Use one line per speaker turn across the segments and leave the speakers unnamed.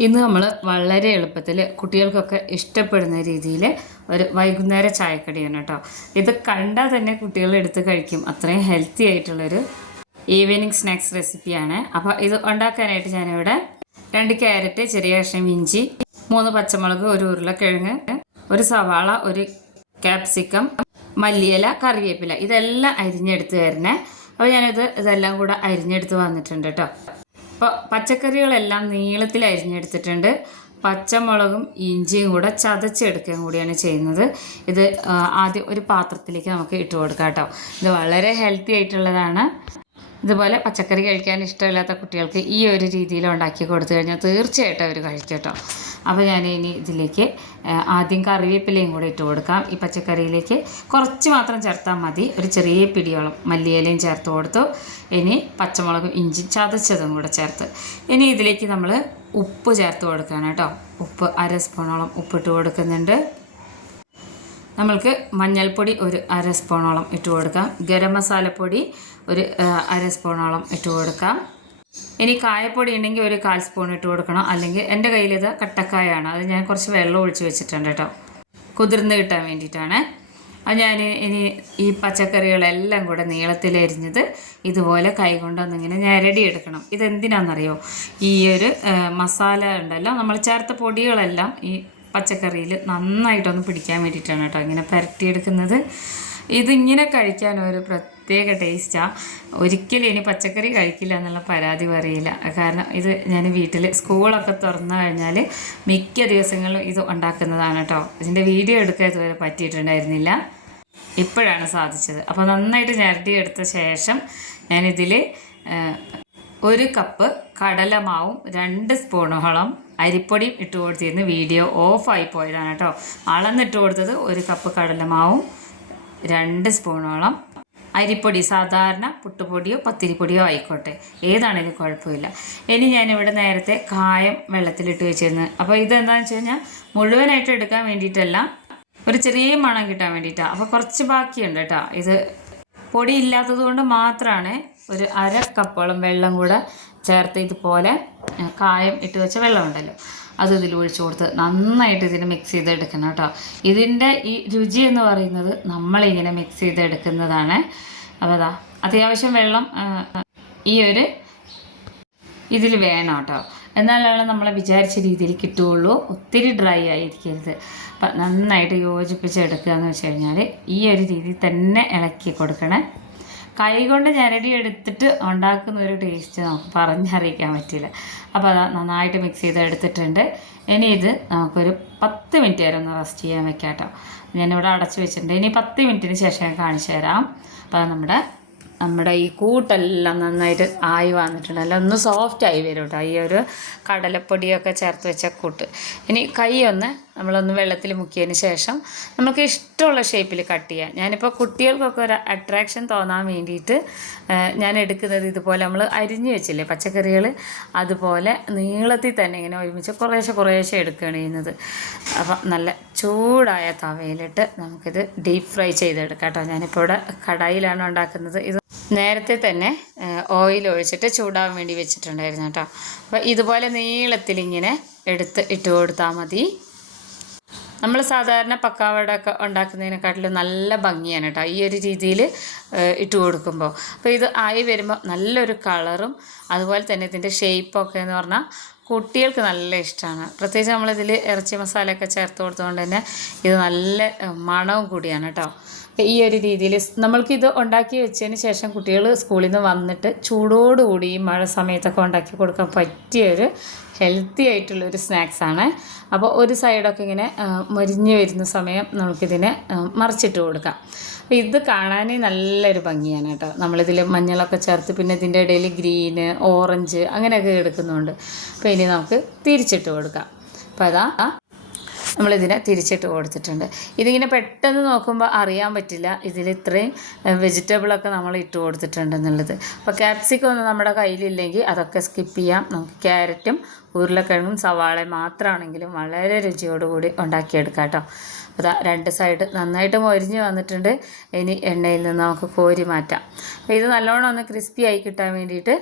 ഇന്ന് നമ്മൾ വളരെ എളുപ്പത്തിൽ കുട്ടികൾക്കൊക്കെ ഇഷ്ടപ്പെടുന്ന രീതിയിൽ ഒരു വൈകുന്നേര ചായക്കടിയാണ് കേട്ടോ. ഇത് കണ്ടാൽ തന്നെ കുട്ടികൾ എടുത്ത് കഴിക്കും. അത്രയും ഹെൽത്തി ആയിട്ടുള്ളൊരു ഈവനിങ് സ്നാക്സ് റെസിപ്പിയാണ് അപ്പോൾ ഇത് ഉണ്ടാക്കാനായിട്ട് ഞാനിവിടെ രണ്ട് ക്യാരറ്റ് ചെറിയ കഷ്ണം ഇഞ്ചി മൂന്ന് പച്ചമുളക് ഒരു ഉരുളക്കിഴങ്ങ് ഒരു സവാള ഒരു ക്യാപ്സിക്കം മല്ലിയില കറിവേപ്പില. ഇതെല്ലാം അരിഞ്ഞെടുത്ത് തരണേ അപ്പോൾ ഞാനിത് ഇതെല്ലാം കൂടെ അരിഞ്ഞെടുത്ത് വന്നിട്ടുണ്ട് കേട്ടോ. അപ്പോൾ പച്ചക്കറികളെല്ലാം നീളത്തിൽ അരിഞ്ഞെടുത്തിട്ടുണ്ട്. പച്ചമുളകും ഇഞ്ചിയും കൂടെ ചതച്ചെടുക്കുകയും കൂടിയാണ് ചെയ്യുന്നത്. ഇത് ആദ്യം ഒരു പാത്രത്തിലേക്ക് നമുക്ക് ഇട്ട് കൊടുക്കാം കേട്ടോ. ഇത് വളരെ ഹെൽത്തി ആയിട്ടുള്ളതാണ്. ഇതുപോലെ പച്ചക്കറി കഴിക്കാൻ ഇഷ്ടമില്ലാത്ത കുട്ടികൾക്ക് ഈ ഒരു രീതിയിൽ ഉണ്ടാക്കി കൊടുത്തു കഴിഞ്ഞാൽ തീർച്ചയായിട്ടും അവർ കഴിക്കും കേട്ടോ. അപ്പോൾ ഞാൻ ഇനി ഇതിലേക്ക് ആദ്യം കറിവേപ്പിലയും കൂടെ ഇട്ട് കൊടുക്കാം. ഈ പച്ചക്കറിയിലേക്ക് കുറച്ച് മാത്രം ചേർത്താൽ മതി. ഒരു ചെറിയ പിടിയോളം മല്ലിയിലയും ചേർത്ത് കൊടുത്തു. ഇനി പച്ചമുളകും ഇഞ്ചി ചതച്ചതും കൂടെ ചേർത്ത്. ഇനി ഇതിലേക്ക് നമ്മൾ ഉപ്പ് ചേർത്ത് കൊടുക്കുകയാണ് കേട്ടോ. ഉപ്പ് അര സ്പൂണോളം ഉപ്പിട്ട് കൊടുക്കുന്നുണ്ട്. നമ്മൾക്ക് മഞ്ഞൾപ്പൊടി ഒരു അര സ്പൂണോളം ഇട്ട് കൊടുക്കാം. ഗരം മസാലപ്പൊടി ഒരു അര സ്പൂണോളം ഇട്ട് കൊടുക്കാം. ഇനി കായപ്പൊടി ഉണ്ടെങ്കിൽ ഒരു കാൽ സ്പൂൺ ഇട്ട് കൊടുക്കണം. അല്ലെങ്കിൽ എന്റെ കയ്യിലിത് കട്ടക്കായാണ്. അത് ഞാൻ കുറച്ച് വെള്ളം ഒഴിച്ച് വെച്ചിട്ടുണ്ട് കേട്ടോ. കുതിർന്ന് കിട്ടാൻ വേണ്ടിയിട്ടാണ്. അത് ഞാൻ ഇനി ഈ പച്ചക്കറികളെല്ലാം കൂടെ നീളത്തിൽ അരിഞ്ഞത് ഇതുപോലെ കൈകൊണ്ടൊന്നിങ്ങനെ ഞരടി എടുക്കണം ഇതെന്തിനാണെന്നറിയോ? ഈ ഒരു മസാല ഉണ്ടല്ലോ. നമ്മൾ ചേർത്ത പൊടികളെല്ലാം ഈ പച്ചക്കറിയിൽ നന്നായിട്ടൊന്ന് പിടിക്കാൻ വേണ്ടിയിട്ടാണ് കേട്ടോ ഇങ്ങനെ പുരട്ടിയെടുക്കുന്നത് ഇതിങ്ങനെ കഴിക്കാൻ ഒരു പ്രത്യേക ടേസ്റ്റാണ് ഒരിക്കലും ഇനി പച്ചക്കറി കഴിക്കില്ല എന്നുള്ള പരാതി പറയില്ല. കാരണം ഇത് ഞാൻ വീട്ടിൽ സ്കൂളൊക്കെ തുറന്നു കഴിഞ്ഞാൽ മിക്ക ദിവസങ്ങളിലും ഇത് ഉണ്ടാക്കുന്നതാണ് കേട്ടോ. ഇതിന്റെ വീഡിയോ എടുക്കാൻ ഇതുവരെ പറ്റിയിട്ടുണ്ടായിരുന്നില്ല. ഇപ്പോഴാണ് സാധിച്ചത്. അപ്പോൾ നന്നായിട്ട് ഞരടി എടുത്ത ശേഷം ഞാനിതിൽ ഒരു കപ്പ് കടലമാവും രണ്ട് സ്പൂണോളം അരിപ്പൊടിയും ഇട്ട് കൊടുത്തിരുന്നു. വീഡിയോ ഓഫായി പോയതാണ് കേട്ടോ. അളന്നിട്ട് കൊടുത്തത് ഒരു കപ്പ് കടലമാവും രണ്ട് സ്പൂണോളം അരിപ്പൊടി സാധാരണ പുട്ടുപൊടിയോ പത്തിരിപ്പൊടിയോ ആയിക്കോട്ടെ. ഏതാണെങ്കിലും കുഴപ്പമില്ല. ഇനി ഞാനിവിടെ നേരത്തെ കായം വെള്ളത്തിലിട്ട് വെച്ചിരുന്നു. അപ്പോൾ ഇതെന്താണെന്ന് വെച്ച് കഴിഞ്ഞാൽ മുഴുവനായിട്ട് എടുക്കാൻ വേണ്ടിയിട്ടല്ല ഒരു ചെറിയ മണം കിട്ടാൻ വേണ്ടിയിട്ടാണ്. അപ്പോൾ കുറച്ച് ബാക്കിയുണ്ട് കേട്ടോ. ഇത് പൊടി ഇല്ലാത്തത് കൊണ്ട് മാത്രമാണ് ഒരു അര കപ്പോളം വെള്ളം കൂടെ ചേർത്ത് ഇതുപോലെ കായം ഇട്ട് വെച്ച വെള്ളമുണ്ടല്ലോ. അത് ഇതിൽ ഒഴിച്ചു കൊടുത്ത് നന്നായിട്ട് ഇതിന് മിക്സ് ചെയ്തെടുക്കണം കേട്ടോ. ഇതിന്റെ ഈ രുചി എന്ന് പറയുന്നത് നമ്മളിങ്ങനെ മിക്സ് ചെയ്തെടുക്കുന്നതാണ്. അപ്പോൾ അതാ അത്യാവശ്യം വെള്ളം ഈ ഒരു ഇതിൽ വേണം കേട്ടോ. എന്നാലാണ് നമ്മൾ വിചാരിച്ച രീതിയിൽ കിട്ടുകയുള്ളൂ. ഒത്തിരി ഡ്രൈ ആയിരിക്കരുത്. അപ്പം നന്നായിട്ട് യോജിപ്പിച്ചെടുക്കുക എന്ന് വെച്ച് കഴിഞ്ഞാൽ ഈ ഒരു രീതിയിൽ തന്നെ ഇളക്കി കൊടുക്കണേ. കൈ കൊണ്ട് ഞരടി എടുത്തിട്ട് ഉണ്ടാക്കുന്ന ഒരു ടേസ്റ്റ് നമുക്ക് പറഞ്ഞറിയിക്കാൻ പറ്റില്ല അപ്പോൾ അത് നന്നായിട്ട് മിക്സ് ചെയ്ത് എടുത്തിട്ടുണ്ട്. ഇനി ഇത് നമുക്കൊരു പത്ത് മിനിറ്റ് വരെ ഒന്ന് റെസ്റ്റ് ചെയ്യാൻ വെക്കാം കേട്ടോ ഞാനിവിടെ അടച്ചു വെച്ചിട്ടുണ്ട്. ഇനി പത്ത് മിനിറ്റിന് ശേഷം ഞാൻ കാണിച്ചു തരാം. അപ്പോൾ നമ്മുടെ നമ്മുടെ ഈ കൂട്ടെല്ലാം നന്നായിട്ട് ആയി വന്നിട്ടുണ്ട്. അല്ല ഒന്ന് സോഫ്റ്റ് ആയി വരും കേട്ടോ ഈ ഒരു കടലപ്പൊടിയൊക്കെ ചേർത്ത് വെച്ച കൂട്ട്. ഇനി കൈ ഒന്ന് നമ്മളൊന്ന് വെള്ളത്തിൽ മുക്കിയതിന് ശേഷം നമുക്ക് ഇഷ്ടമുള്ള ഷേപ്പിൽ കട്ട് ചെയ്യാം. ഞാനിപ്പോൾ കുട്ടികൾക്കൊക്കെ ഒരു അട്രാക്ഷൻ തോന്നാൻ വേണ്ടിയിട്ട് ഞാൻ എടുക്കുന്നത് ഇതുപോലെ നമ്മൾ അരിഞ്ഞു വെച്ചില്ലേ പച്ചക്കറികൾ അതുപോലെ നീളത്തിൽ തന്നെ ഇങ്ങനെ ഒരുമിച്ച് കുറേശ്ശെ കുറേശ്ശെ എടുക്കുകയാണ് ചെയ്യുന്നത്. അപ്പം നല്ല ചൂടായ തവയിലിട്ട് നമുക്കിത് ഡീപ്പ് ഫ്രൈ ചെയ്തെടുക്കാം കേട്ടോ. ഞാനിപ്പോൾ ഇവിടെ കടായിലാണ് ഉണ്ടാക്കുന്നത്. ഇത് നേരത്തെ തന്നെ ഓയിൽ ഒഴിച്ചിട്ട് ചൂടാൻ വേണ്ടി വെച്ചിട്ടുണ്ടായിരുന്നു കേട്ടോ. അപ്പോൾ ഇതുപോലെ നീളത്തിലിങ്ങനെ എടുത്ത് ഇട്ട് കൊടുത്താൽ മതി. നമ്മൾ സാധാരണ പക്കാവട ഒക്കെ ഉണ്ടാക്കുന്നതിനെക്കാട്ടിലും നല്ല ഭംഗിയാണ് കേട്ടോ ഈ ഒരു രീതിയിൽ ഇട്ട് കൊടുക്കുമ്പോൾ അപ്പോൾ ഇത് ആയി വരുമ്പോൾ നല്ലൊരു കളറും അതുപോലെ തന്നെ ഇതിന്റെ ഷേപ്പൊക്കെ എന്ന് പറഞ്ഞാൽ കുട്ടികൾക്ക് നല്ല ഇഷ്ടമാണ് പ്രത്യേകിച്ച് നമ്മളിതിൽ ഇറച്ചി മസാലയൊക്കെ ചേർത്ത് കൊടുത്തുകൊണ്ട് തന്നെ ഇത് നല്ല മണവും കൂടിയാണ് കേട്ടോ ഈ ഒരു രീതിയിൽ നമ്മൾക്കിത് ഉണ്ടാക്കി വെച്ചതിന് ശേഷം കുട്ടികൾ സ്കൂളിൽ നിന്ന് വന്നിട്ട് ചൂടോടുകൂടി ഈ മഴ സമയത്തൊക്കെ ഉണ്ടാക്കി കൊടുക്കാൻ പറ്റിയൊരു ഹെൽത്തി ആയിട്ടുള്ളൊരു സ്നാക്സാണ് അപ്പോൾ ഒരു സൈഡൊക്കെ ഇങ്ങനെ മരിഞ്ഞ് വരുന്ന സമയം നമുക്കിതിനെ മറിച്ചിട്ട് കൊടുക്കാം. ഇത് കാണാൻ നല്ലൊരു ഭംഗിയാണ് കേട്ടോ. നമ്മളിതിൽ മഞ്ഞളൊക്കെ ചേർത്ത് പിന്നെ ഇതിന്റെ ഇടയിൽ ഗ്രീന് ഓറഞ്ച് അങ്ങനെയൊക്കെ എടുക്കുന്നുണ്ട്. അപ്പോൾ ഇനി നമുക്ക് തിരിച്ചിട്ട് കൊടുക്കാം. അപ്പോൾ അതാ നമ്മളിതിനെ തിരിച്ചിട്ട് കൊടുത്തിട്ടുണ്ട്. ഇതിങ്ങനെ പെട്ടെന്ന് നോക്കുമ്പോൾ അറിയാൻ പറ്റില്ല ഇതിൽ ഇത്രയും വെജിറ്റബിളൊക്കെ നമ്മൾ ഇട്ട് കൊടുത്തിട്ടുണ്ട് എന്നുള്ളത്. അപ്പോൾ ക്യാപ്സിക്കം ഒന്നും നമ്മുടെ കയ്യിലില്ലെങ്കിൽ അതൊക്കെ സ്കിപ്പ് ചെയ്യാം. നമുക്ക് ക്യാരറ്റും ഉരുളക്കിഴങ്ങും സവാളയും മാത്രമാണെങ്കിലും വളരെ രുചിയോടുകൂടി ഉണ്ടാക്കിയെടുക്കാം കേട്ടോ. അതാ രണ്ട് സൈഡ് നന്നായിട്ട് മൊരിഞ്ഞ് വന്നിട്ടുണ്ട്. ഇനി എണ്ണയിൽ നിന്ന് നമുക്ക് കോരി മാറ്റാം. അപ്പോൾ ഇത് നല്ലോണം ഒന്ന് ക്രിസ്പി ആയി കിട്ടാൻ വേണ്ടിയിട്ട്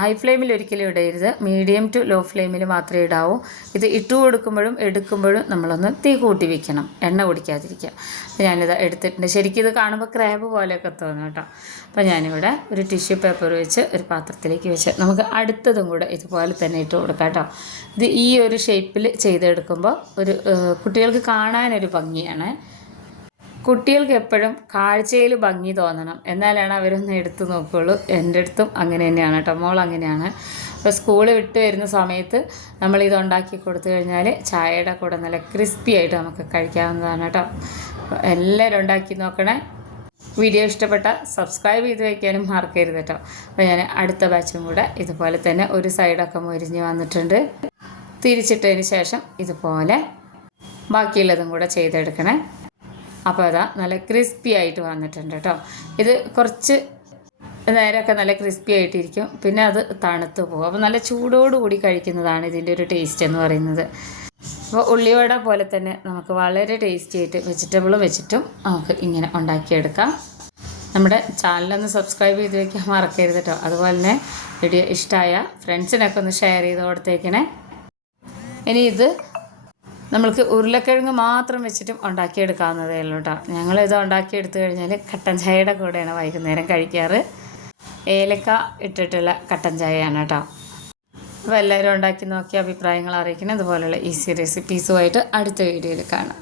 ഹൈ ഫ്ലെയിമിൽ ഒരിക്കലും ഇടരുത്. മീഡിയം ടു ലോ ഫ്ലെയിമിൽ മാത്രമേ ഇടാവൂ. ഇത് ഇട്ട് കൊടുക്കുമ്പോഴും എടുക്കുമ്പോഴും നമ്മളൊന്ന് തീ കൂട്ടി വെക്കണം. എണ്ണ കുടിക്കാതിരിക്കുക. അപ്പോൾ ഞാനിത് എടുത്തിട്ടുണ്ട്. ശരിക്കും ഇത് കാണുമ്പോൾ ക്രാബ് പോലെയൊക്കെ തോന്നും കേട്ടോ. അപ്പോൾ ഞാനിവിടെ ഒരു ടിഷ്യൂ പേപ്പർ വെച്ച് ഒരു പാത്രത്തിലേക്ക് വെച്ച് നമുക്ക് അടുത്തതും കൂടെ ഇതുപോലെ തന്നെ ഇട്ട് കൊടുക്കാം കേട്ടോ. ഇത് ഈ ഒരു ഷേപ്പിൽ ചെയ്തെടുക്കുമ്പോൾ ഒരു കുട്ടികൾക്ക് കാണാനൊരു ഭംഗിയാണ്. കുട്ടികൾക്ക് എപ്പോഴും കാഴ്ചയിൽ ഭംഗി തോന്നണം. എന്നാലാണ് അവരൊന്ന് എടുത്തു നോക്കുകയുള്ളൂ എന്റെ അടുത്തും അങ്ങനെ തന്നെയാണ് കേട്ടോ. മോൾ അങ്ങനെയാണ്. അപ്പോൾ സ്കൂൾ വിട്ട് വരുന്ന സമയത്ത് നമ്മൾ ഇത് ഉണ്ടാക്കി കൊടുത്തു കഴിഞ്ഞാൽ ചായയുടെ കൂടെ നല്ല ക്രിസ്പി ആയിട്ട് നമുക്ക് കഴിക്കാവുന്നതാണ് കേട്ടോ. എല്ലാവരും ഉണ്ടാക്കി നോക്കണേ. വീഡിയോ ഇഷ്ടപ്പെട്ട സബ്സ്ക്രൈബ് ചെയ്ത് വയ്ക്കാനും മറക്കരുത് കേട്ടോ. അപ്പോൾ ഞാൻ അടുത്ത ബാച്ചും കൂടെ ഇതുപോലെ തന്നെ ഒരു സൈഡൊക്കെ മുരിഞ്ഞ് വന്നിട്ടുണ്ട്. തിരിച്ചിട്ടതിന് ശേഷം ഇതുപോലെ ബാക്കിയുള്ളതും കൂടെ ചെയ്തെടുക്കണേ. അപ്പോൾ അതാ നല്ല ക്രിസ്പി ആയിട്ട് വന്നിട്ടുണ്ട് കേട്ടോ. ഇത് കുറച്ച് നേരമൊക്കെ നല്ല ക്രിസ്പി ആയിട്ടിരിക്കും. പിന്നെ അത് തണുത്ത് പോകും. അപ്പോൾ നല്ല ചൂടോടുകൂടി കഴിക്കുന്നതാണ് ഇതിന്റെ ഒരു ടേസ്റ്റ് എന്ന് പറയുന്നത്. അപ്പോൾ ഉള്ളിവട പോലെ തന്നെ നമുക്ക് വളരെ ടേസ്റ്റി ആയിട്ട് വെജിറ്റബിളും വെച്ചിട്ടും നമുക്ക് ഇങ്ങനെ ഉണ്ടാക്കിയെടുക്കാം. നമ്മുടെ ചാനലൊന്ന് സബ്സ്ക്രൈബ് ചെയ്ത് വയ്ക്കാൻ മറക്കരുത് കേട്ടോ അതുപോലെ തന്നെ വീഡിയോ ഇഷ്ടമായ ഫ്രണ്ട്സിനൊക്കെ ഒന്ന് ഷെയർ ചെയ്ത് കൊടുത്തേക്കണേ. ഇനി ഇത് നമ്മൾക്ക് ഉരുളക്കിഴങ്ങ് മാത്രം വെച്ചിട്ടും ഉണ്ടാക്കിയെടുക്കാവുന്നതേ ഉള്ളൂ കേട്ടോ ഞങ്ങളിത് ഉണ്ടാക്കിയെടുത്തു കഴിഞ്ഞാൽ കട്ടൻ ചായയുടെ കൂടെയാണ് വൈകുന്നേരം കഴിക്കാറ്. ഏലക്ക ഇട്ടിട്ടുള്ള കട്ടൻ ചായയാണ് കേട്ടോ. അപ്പോൾ എല്ലാവരും ഉണ്ടാക്കി നോക്കി അഭിപ്രായങ്ങൾ അറിയിക്കണം. ഇതുപോലെയുള്ള ഈസി റെസിപ്പീസുമായിട്ട് അടുത്ത വീഡിയോയിൽ കാണാം.